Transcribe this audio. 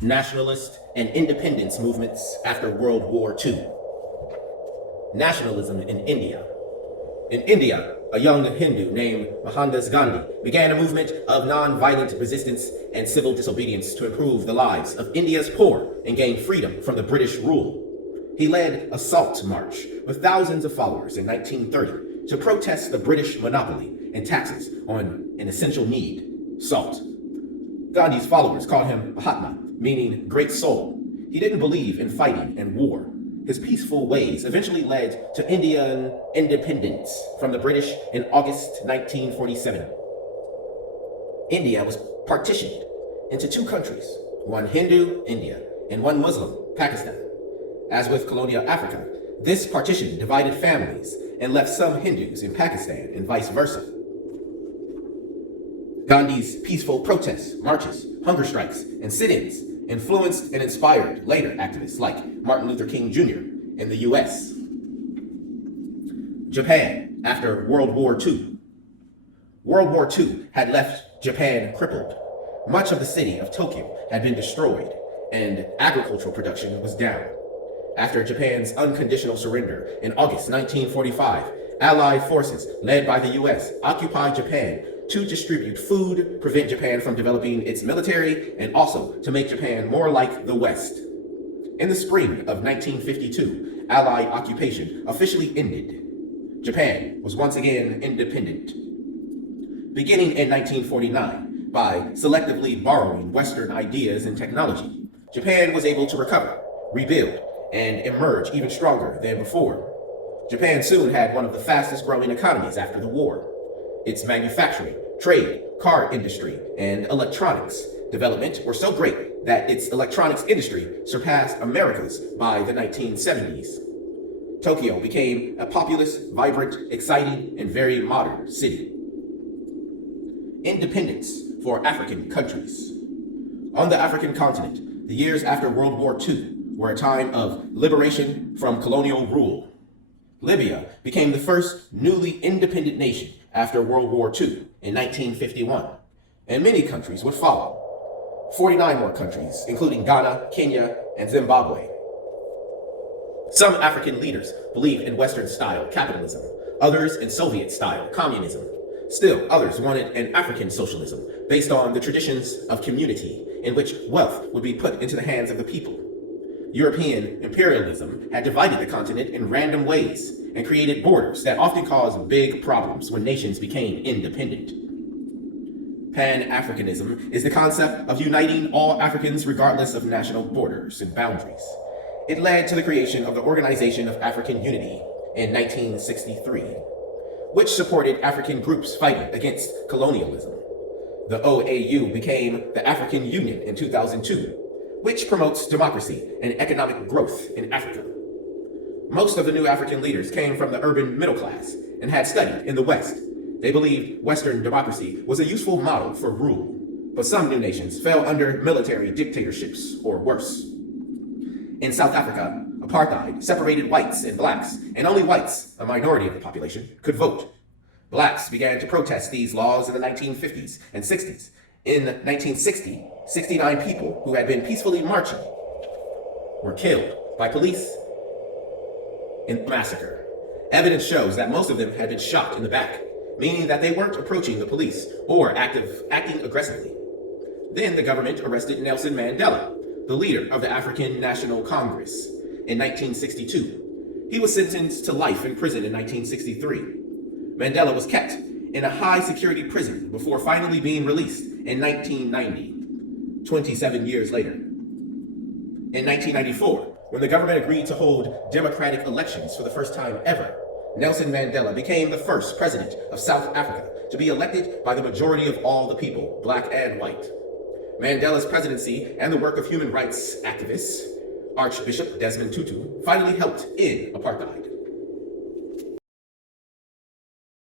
Nationalist and Independence movements after World War II. Nationalism in India. In India, a young Hindu named Mohandas Gandhi began a movement of non-violent resistance and civil disobedience to improve the lives of India's poor and gain freedom from the British rule. He led a salt march with thousands of followers in 1930 to protest the British monopoly and taxes on an essential need, salt. Gandhi's followers called him Mahatma, meaning great soul. He didn't believe in fighting and war. His peaceful ways eventually led to Indian independence from the British in August 1947. India was partitioned into two countries, one Hindu, India, and one Muslim, Pakistan. As with colonial Africa, this partition divided families and left some Hindus in Pakistan and vice versa. Gandhi's peaceful protests, marches, hunger strikes, and sit-ins influenced and inspired later activists like Martin Luther King Jr. in the US. Japan after World War II. World War II had left Japan crippled. Much of the city of Tokyo had been destroyed, and agricultural production was down. After Japan's unconditional surrender in August 1945, Allied forces led by the US occupied Japan to distribute food, prevent Japan from developing its military, and also to make Japan more like the West. In the spring of 1952, Allied occupation officially ended. Japan was once again independent. Beginning in 1949, by selectively borrowing Western ideas and technology, Japan was able to recover, rebuild, and emerge even stronger than before. Japan soon had one of the fastest growing economies after the war. Its manufacturing, trade, car industry, and electronics development were so great that its electronics industry surpassed America's by the 1970s. Tokyo became a populous, vibrant, exciting, and very modern city. Independence for African countries. On the African continent, the years after World War II were a time of liberation from colonial rule. Libya became the first newly independent nation after World War II in 1951, and many countries would follow. 49 more countries, including Ghana, Kenya, and Zimbabwe. Some African leaders believed in Western-style capitalism, others in Soviet-style communism. Still, others wanted an African socialism based on the traditions of community in which wealth would be put into the hands of the people. European imperialism had divided the continent in random ways and created borders that often caused big problems when nations became independent. Pan-Africanism is the concept of uniting all Africans regardless of national borders and boundaries. It led to the creation of the Organization of African Unity in 1963, which supported African groups fighting against colonialism. The OAU became the African Union in 2002, which promotes democracy and economic growth in Africa. Most of the new African leaders came from the urban middle class and had studied in the West. They believed Western democracy was a useful model for rule, but some new nations fell under military dictatorships or worse. In South Africa, apartheid separated whites and blacks, and only whites, a minority of the population, could vote. Blacks began to protest these laws in the 1950s and 60s. In 1960, 69 people who had been peacefully marching were killed by police in a massacre. Evidence shows that most of them had been shot in the back, meaning that they weren't approaching the police or acting aggressively. Then the government arrested Nelson Mandela, the leader of the African National Congress, in 1962. He was sentenced to life in prison in 1963. Mandela was kept in a high-security prison before finally being released in 1990, 27 years later. In 1994, when the government agreed to hold democratic elections for the first time ever, Nelson Mandela became the first president of South Africa to be elected by the majority of all the people, black and white. Mandela's presidency and the work of human rights activists, Archbishop Desmond Tutu, finally helped end apartheid.